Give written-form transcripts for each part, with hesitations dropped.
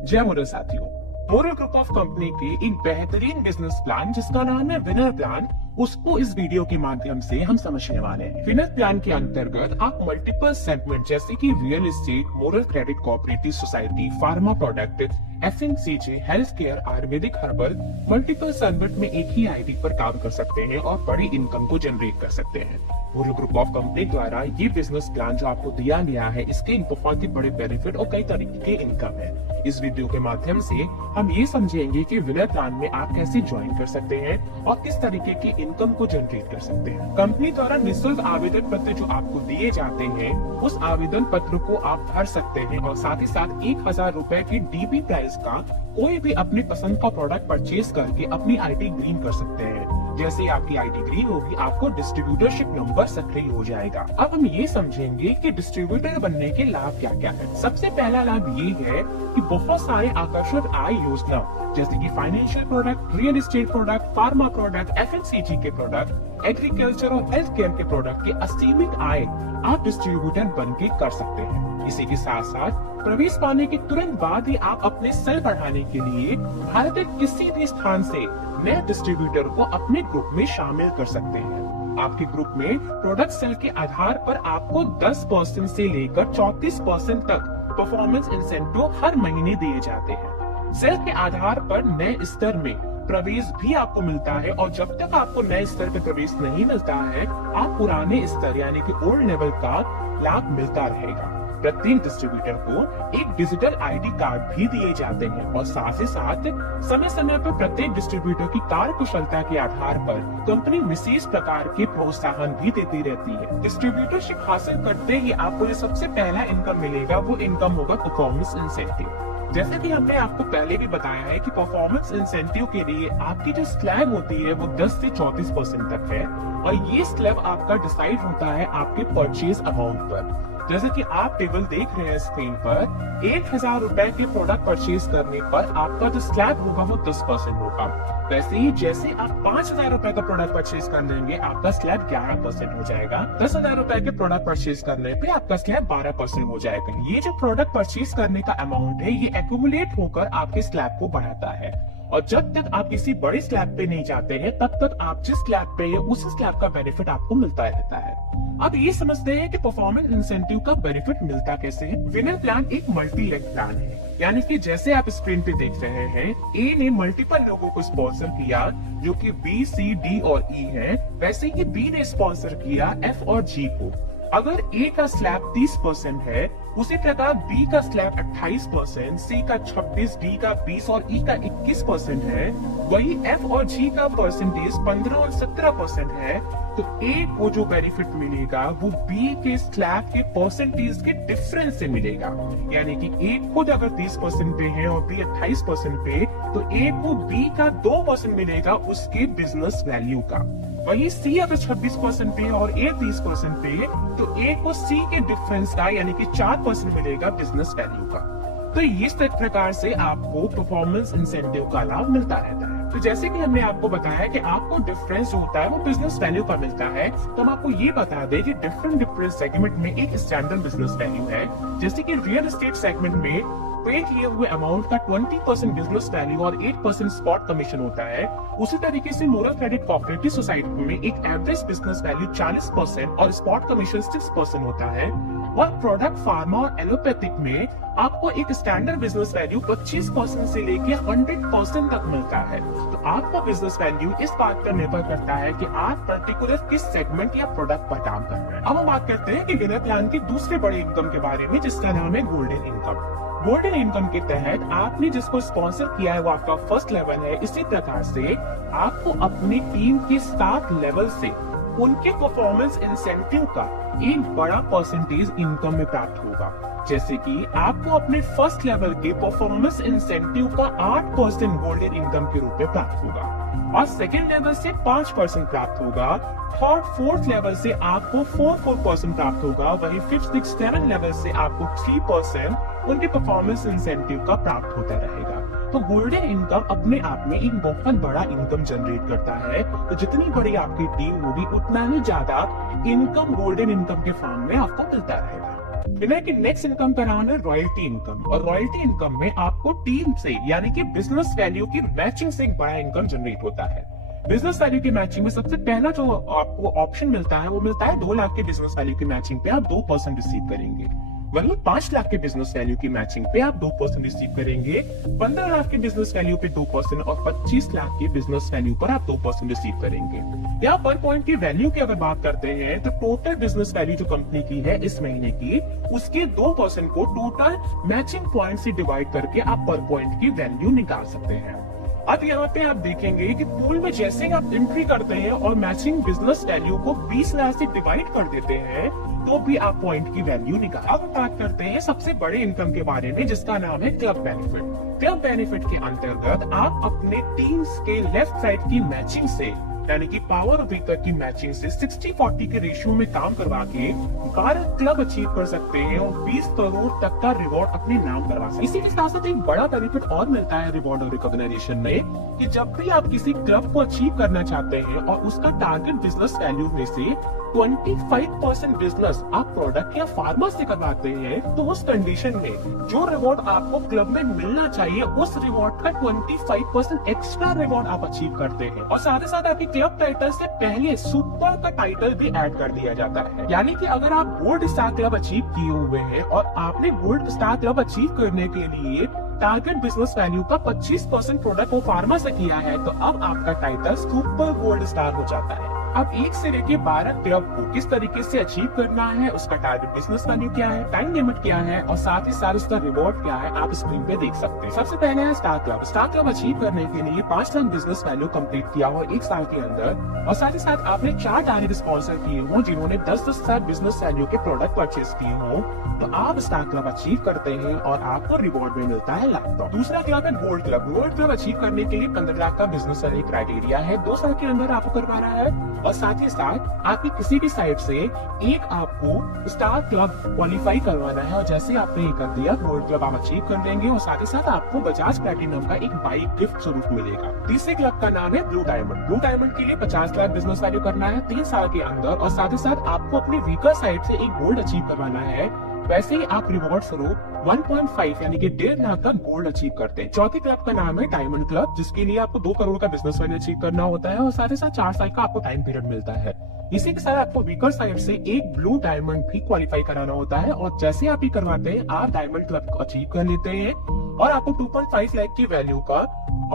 जय मुरल साथियों, मोरल ग्रुप ऑफ कंपनी के एक बेहतरीन बिजनेस प्लान जिसका नाम है विनर प्लान, उसको इस वीडियो के माध्यम से हम समझने वाले हैं। विनर प्लान के अंतर्गत आप मल्टीपल सेगमेंट जैसे कि real estate, moral credit cooperative society, pharma product, FMCG, health care, Ayurvedic, herbal, multiple segment में एक ही आईडी पर काम कर सकते हैं और बड़ी इनकम को जनरेट कर सकते हैं। मोरल ग्रुप ऑफ कंपनी द्वारा ये बिजनेस प्लान जो आपको दिया गया है, इसके बहुत ही बड़े बेनिफिट और कई तरीके के इनकम है। इस वीडियो के माध्यम से हम ये समझेंगे कि विनर प्लान में आप कैसे ज्वाइन कर सकते हैं और किस तरीके की इनकम को जनरेट कर सकते हैं। कंपनी द्वारा निःशुल्क आवेदन पत्र जो आपको दिए जाते हैं, उस आवेदन पत्र को आप भर सकते हैं और साथ ही साथ 1000 रुपए की DP प्राइस का कोई भी अपनी पसंद का प्रोडक्ट परचेज करके अपनी आईडी ग्रीन कर सकते हैं। जैसे आपकी आईडी ग्रीन होगी, आपको डिस्ट्रीब्यूटरशिप नंबर सक्रिय हो जाएगा। अब हम ये समझेंगे कि डिस्ट्रीब्यूटर बनने के लाभ क्या क्या है। सबसे पहला लाभ ये है कि बहुत सारे आकर्षक आय योजना जैसे कि financial product, real estate product, pharma product, FMCG के प्रोडक्ट, एग्रीकल्चर और हेल्थ केयर के प्रोडक्ट की असीमित आय आप डिस्ट्रीब्यूटर बन के कर सकते हैं। इसी के साथ साथ प्रवेश पाने के तुरंत बाद ही आप अपने सेल बढ़ाने के लिए भारत के किसी भी स्थान से नए डिस्ट्रीब्यूटर को अपने ग्रुप में शामिल कर सकते हैं। आपके ग्रुप में प्रोडक्ट सेल के आधार पर आपको 10% से लेकर 34% तक परफॉर्मेंस इंसेंटिव हर महीने दिए जाते हैं। सेल के आधार पर नए स्तर में प्रवेश भी आपको मिलता है और जब तक आपको नए स्तर पे प्रवेश नहीं मिलता है, आप पुराने स्तर यानी कि ओल्ड लेवल का लाभ मिलता रहेगा। प्रत्येक डिस्ट्रीब्यूटर को एक डिजिटल आईडी कार्ड भी दिए जाते हैं और साथ ही साथ समय समय पर प्रत्येक डिस्ट्रीब्यूटर की कार्य कुशलता के आधार पर कंपनी विशेष प्रकार के प्रोत्साहन भी देती रहती है। डिस्ट्रीब्यूटरशिप हासिल करते ही आपको जो सबसे पहला इनकम मिलेगा, वो इनकम होगा परफॉर्मेंस इंसेंटिव। जैसे कि हमने आपको पहले भी बताया है कि परफॉर्मेंस इंसेंटिव के लिए आपकी जो स्लैब होती है वो 10 से 34% तक है और ये स्लैब आपका डिसाइड होता है आपके परचेज अमाउंट पर। जैसे कि आप टेबल देख रहे हैं स्क्रीन पर, 1000 रुपए के प्रोडक्ट परचेज करने पर आपका जो स्लैब होगा वो 10% होगा। वैसे ही जैसे आप 5000 रुपए का प्रोडक्ट परचेज कर लेंगे, आपका स्लैब 11% हो जाएगा। 10,000 रुपए के प्रोडक्ट परचेज करने पे आपका स्लैब 12% हो जाएगा। ये जो प्रोडक्ट परचेज करने का अमाउंट है, ये एक्यूमुलेट होकर आपके स्लैब को बढ़ाता है और जब तक आप किसी बड़ी स्लैब पे नहीं जाते हैं, तब तक आप जिस स्लैब पे है उस स्लैब का बेनिफिट आपको मिलता रहता है। अब ये समझते हैं कि परफॉर्मेंस इंसेंटिव का बेनिफिट मिलता कैसे है। विनर प्लान एक मल्टी लेग प्लान है, यानी कि जैसे आप स्क्रीन पे देख रहे हैं, ए ने मल्टीपल लोगों को स्पॉन्सर किया जो कि B, C, D और E है, वैसे ही B ने स्पॉन्सर किया F और G को। अगर A का स्लैब 30% है, उसी प्रकार B का स्लैब 28%, C का 26%, D का 20% और E का 21% है, वही F और G का परसेंटेज 15 और 17% है, तो A को जो बेनिफिट मिलेगा वो B के स्लैब के परसेंटेज के डिफरेंस से मिलेगा। यानी कि A खुद अगर 30% पे है और B 28% पे, तो A को B का 2% मिलेगा उसके बिजनेस वैल्यू का। वही C अगर 26% पे और A 30% पे, तो A को C के डिफरेंस का यानी कि 4% मिलेगा बिजनेस वैल्यू का। तो इस प्रकार से आपको परफॉर्मेंस इंसेंटिव का लाभ मिलता रहता है। तो जैसे कि हमने आपको बताया कि आपको डिफरेंस जो होता है वो बिजनेस वैल्यू का मिलता है, तो हम आपको ये बता दें कि डिफरेंट सेगमेंट में एक स्टैंडर्ड बिजनेस वैल्यू है। जैसे कि रियल एस्टेट सेगमेंट में पे किए हुए अमाउंट का 20% बिजनेस वैल्यू और 8% स्पॉट कमीशन होता है। उसी तरीके से मोरल क्रेडिट कोऑपरेटिव सोसाइटी में एक एवरेज बिजनेस वैल्यू 40% और स्पॉट कमीशन 6% होता है। और प्रोडक्ट फार्मा और एलोपैथिक में आपको एक स्टैंडर्ड बिजनेस वैल्यू 25% से लेके 100% तक मिलता है। तो आपका बिजनेस वैल्यू इस बात पर निर्भर करता है कि आप पर्टिकुलर किस सेगमेंट या प्रोडक्ट पर काम कर रहे हैं। अब हम बात करते हैं कि विनर प्लान के दूसरे बड़े इनकम के बारे में, जिसका नाम है गोल्डन इनकम। गोल्डन इनकम के तहत आपने जिसको स्पॉन्सर किया है वो आपका फर्स्ट लेवल है। इसी प्रकार से आपको अपनी टीम के स्टाफ लेवल से उनके परफॉर्मेंस इंसेंटिव का एक बड़ा परसेंटेज इनकम में प्राप्त होगा। जैसे कि आपको अपने फर्स्ट लेवल के परफॉर्मेंस इंसेंटिव का 8% गोल्डन इनकम के रूप में प्राप्त होगा और सेकेंड लेवल से 5% प्राप्त होगा। थर्ड फोर्थ लेवल से आपको 4% प्राप्त होगा। वही 5th 6th 7th लेवल से आपको 3% उनके परफॉर्मेंस इंसेंटिव का प्राप्त होता रहेगा। तो गोल्डन इनकम अपने आप में एक बहुत बड़ा इनकम जनरेट करता है। तो जितनी बड़ी आपकी टीम होगी, उतना ही ज्यादा इनकम गोल्डन इनकम के फॉर्म में आपको मिलता रहेगा। विनय की नेक्स्ट इनकम का नाम है रॉयल्टी इनकम, और रॉयल्टी इनकम में आपको टीम से यानी कि बिजनेस वैल्यू की मैचिंग से एक बड़ा इनकम जनरेट होता है। बिजनेस वैल्यू की मैचिंग में सबसे पहला जो आपको ऑप्शन मिलता है वो मिलता है 2 लाख के बिजनेस वैल्यू की मैचिंग पे आप 2% रिसीव करेंगे। वहीं 5 लाख के बिजनेस वैल्यू की मैचिंग पे आप 2% रिसीव करेंगे, 15 लाख के बिजनेस वैल्यू पे 2% और 25 लाख के बिजनेस वैल्यू पर आप 2% रिसीव करेंगे। या पर पॉइंट की वैल्यू की अगर बात करते हैं तो टोटल बिजनेस वैल्यू जो कंपनी की है इस महीने की, उसके 2% को टोटल मैचिंग पॉइंट से डिवाइड करके आप पर पॉइंट की वैल्यू निकाल सकते हैं। अब यहाँ पे आप देखेंगे कि पूल में जैसे ही आप एंट्री करते हैं और मैचिंग बिजनेस वैल्यू को 20 लाख से डिवाइड कर देते हैं तो भी आप पॉइंट की वैल्यू निकाल। अब बात करते हैं सबसे बड़े इनकम के बारे में जिसका नाम है क्लब बेनिफिट। क्लब बेनिफिट के अंतर्गत आप अपने टीम्स के लेफ्ट राइट की मैचिंग से यानी कि पावर ऑफ वीकर की मैचिंग से 60-40 के रेशियो में काम करवा के 12 क्लब अचीव कर सकते हैं और 20 करोड़ तक का रिवॉर्ड अपने नाम करवा सकते हैं। इसी के साथ साथ एक बड़ा बेनिफिट और मिलता है रिवॉर्ड और रिकॉग्निशन में कि जब भी आप किसी क्लब को अचीव करना चाहते हैं और उसका टारगेट बिजनेस वैल्यू में से 25% बिजनेस आप प्रोडक्ट या फार्मा से करवाते हैं तो उस कंडीशन में जो रिवॉर्ड आपको क्लब में मिलना चाहिए उस रिवॉर्ड का 25% एक्स्ट्रा रिवॉर्ड आप अचीव करते हैं। और साथ ही साथ आपकी क्लब टाइटल से पहले सुपर का टाइटल भी ऐड कर दिया जाता है। यानी कि अगर आप गोल्ड स्टार क्लब अचीव किए हुए हैं और आपने गोल्ड स्टार क्लब अचीव करने के लिए टारगेट बिजनेस वैल्यू का 25% प्रोडक्ट वो फार्मा से किया है तो अब आपका टाइटल सुपर गोल्ड स्टार हो जाता है। अब 1 से लेके 12 क्लब को किस तरीके से अचीव करना है, उसका टारगेट बिजनेस वैल्यू क्या है, टाइम लिमिट क्या है और साथ ही साथ उसका रिवॉर्ड क्या है, आप स्क्रीन पे देख सकते हैं। सबसे पहले है star club. Star club achieve करने के लिए 5 लाख बिजनेस वैल्यू कंप्लीट किया हो 1 साल के अंदर और साथ ही साथ आपने 4 टारगेट स्पॉन्सर किए हो जिन्होंने 10-10 लाख बिजनेस वैल्यू के प्रोडक्ट परचेज किए हो तो आप स्टार क्लब अचीव करते हैं और आपको रिवॉर्ड में मिलता है लैपटॉप। दूसरा क्लब है gold club. Gold club achieve करने के लिए 15 लाख का बिजनेस वैल्यू क्राइटेरिया है, 2 साल के अंदर आपको करवाना है और साथ ही साथ आपकी किसी भी साइड से एक आपको स्टार क्लब क्वालिफाई करवाना है और जैसे आपने ये कर दिया गोल्ड क्लब आप अचीव कर देंगे और साथ ही साथ आपको बजाज प्लैटिनम का एक बाइक गिफ्ट स्वरूप मिलेगा। तीसरे क्लब का नाम है ब्लू डायमंड। ब्लू डायमंड के लिए 50 लाख बिजनेस वैल्यू करना है 3 साल के अंदर और साथ ही साथ आपको अपनी वीकर साइड से एक गोल्ड अचीव करवाना है। वैसे ही आप रिवॉर्ड स्वरूप 1.5 यानी कि 1.5 लाख का गोल्ड अचीव करते हैं। चौथे क्लब का नाम है डायमंड क्लब जिसके लिए आपको 2 करोड़ का बिजनेस वैल्यू अचीव करना होता है और साथ ही साथ 4 साल का आपको टाइम पीरियड मिलता है। इसी के साथ आपको वीकर साइड से एक ब्लू डायमंड भी क्वालिफाई कराना होता है और जैसे आप ये करवाते हैं आप डायमंड क्लब को अचीव कर लेते हैं और आपको 2.5 लाख की वैल्यू का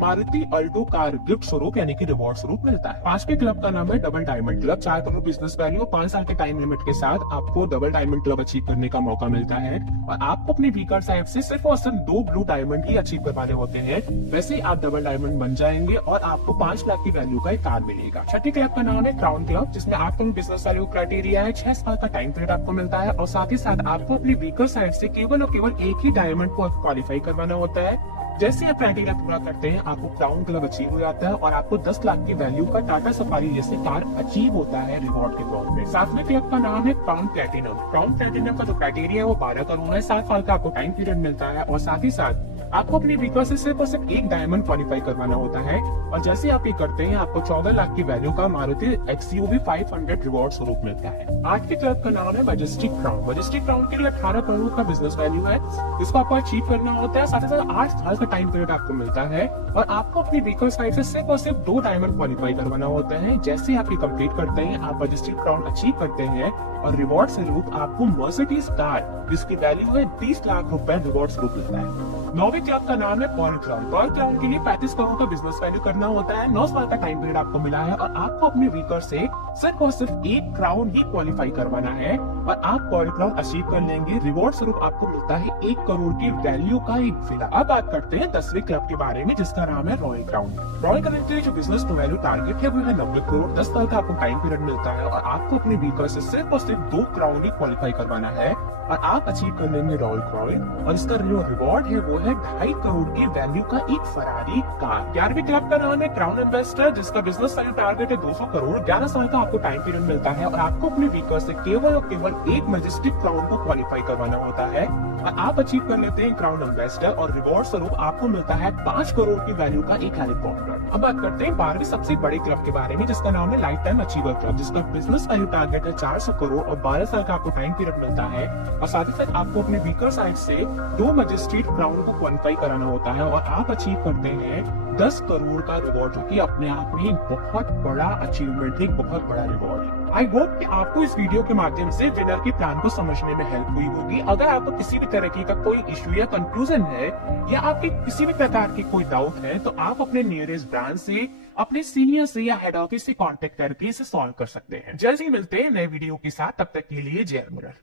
मारुति अल्टो कार गिफ्ट स्वरूप यानी कि रिवॉर्ड स्वरूप मिलता है। 5वें क्लब का नाम है double diamond club. 4 crore business value और 5 साल के टाइम लिमिट के साथ आपको डबल डायमंड क्लब अचीव करने का मौका मिलता है और आपको अपने वीकर साइड से सिर्फ और सिर्फ 2 ब्लू डायमंड ही अचीव करवाने होते हैं। वैसे ही आप डबल डायमंड बन जाएंगे और आपको 5 लाख की वैल्यू का एक कार मिलेगा। 6ठी क्लब का नाम है क्राउन क्लब जिसमें 8 करोड़ बिजनेस वैल्यू क्राइटेरिया है, 6 साल का टाइम पीरियड आपको मिलता है और साथ ही साथ आपको अपनी वीकर साइड से केवल और केवल एक ही डायमंड को क्वालिफाई करवाना होता है। जैसे आप क्राइटेरिया पूरा करते हैं आपको क्राउन क्लब अचीव हो जाता है और आपको 10 लाख की वैल्यू का टाटा सफारी जैसे कार अचीव होता है रिवॉर्ड के तौर पे। 7वें क्लब का नाम है क्राउन प्लैटिनम। क्राउन प्लैटिनम का जो क्राइटेरिया है वो 12 करोड़ है, 7 साल का आपको टाइम पीरियड मिलता है और साथ ही साथ आपको अपनी वीकर से सिर्फ और सिर्फ एक डायमंड क्वालिफाई करवाना होता है और जैसे आप ये करते हैं आपको 14 लाख की वैल्यू का मारुति XUV 500 रिवॉर्ड स्वरूप मिलता है। 8वें क्लब का नाम है मैजेस्टिक क्राउन। मैजेस्टिक क्राउन के लिए 18 करोड़ का बिजनेस वैल्यू है, इसको आपको अचीव करना होता है। साथ ही साथ 8 साल का टाइम पीरियड आपको मिलता है और आपको अपनी वीकर साइड से सिर्फ और सिर्फ 2 डायमंड क्वालिफाई करवाना होता है। जैसे आप ये कंप्लीट करते हैं आप मैजेस्टिक क्राउन अचीव करते हैं और रिवॉर्ड स्वरूप आपको मर्सिडीज कार जिसकी वैल्यू है 30 लाख रुपए रिवॉर्ड स्वरूप मिलता है। 9वें क्लब का नाम है पर्ल क्राउन। पर्ल क्राउन के लिए 35 करोड़ का बिजनेस वैल्यू करना होता है, 9 साल का टाइम पीरियड आपको मिला है और आपको अपने वीकर से सिर्फ और सिर्फ एक क्राउन ही क्वालिफाई करवाना है और आप पर्ल क्राउन अचीव कर लेंगे। रिवॉर्ड स्वरूप आपको मिलता है 1 करोड़ की वैल्यू का एक विला। अब बात करते हैं 10वें क्लब के बारे में जिसका नाम है रॉयल क्राउन। रॉयल क्राउन के लिए जो बिजनेस वैल्यू टारगेट है वो है 90 करोड़, 10 साल का आपको टाइम पीरियड मिलता है और आपको अपने वीकर से सिर्फ और सिर्फ 2 क्राउन ही क्वालिफाई करवाना है और आप अचीव कर लेंगे रॉयल क्राउन और इसका जो रिवॉर्ड है वो है 2.5 करोड़ की वैल्यू का एक फरारी कार। 11वीं क्लब का नाम है क्राउन इन्वेस्टर जिसका बिजनेस वैल्यू टारगेट है 200 करोड़, 11 साल का आपको टाइम पीरियड मिलता है और आपको अपने वीकर से केवल और केवल एक मैजेस्टिक क्राउन को क्वालिफाई करवाना होता है और आप अचीव कर लेते हैं क्राउन इन्वेस्टर और रिवॉर्ड स्वरूप आपको मिलता है 5 करोड़ की वैल्यू का एक हेलीकॉप्टर। अब बात करते हैं 12वीं सबसे बड़े क्लब के बारे में जिसका नाम है लाइफ टाइम अचीवर क्लब जिसका बिजनेस वैल्यू टारगेट है 400 करोड़ और 12 साल का आपको टाइम पीरियड मिलता है और साथ ही साथ आपको अपने वीकर साइड से 2 मजिस्ट्रेट क्राउन को क्वालिफाई कराना होता है और आप अचीव करते हैं 10 करोड़ का रिवॉर्ड, जो कि अपने आप में एक बहुत बड़ा अचीवमेंट है, एक बहुत बड़ा रिवॉर्ड है। आई होप कि आपको इस वीडियो के माध्यम से विनर के प्लान को समझने में हेल्प हुई होगी। अगर आपको किसी भी तरीके का कोई इश्यू या कंफ्यूजन है या आपके किसी भी प्रकार की कोई डाउट है तो आप अपने नियरेस्ट ब्रांच से, अपने सीनियर से या हेड ऑफिस से कांटेक्ट करके इसे सॉल्व कर सकते हैं। जल्द ही मिलते हैं नए वीडियो के साथ, तब तक के लिए जय मिलर।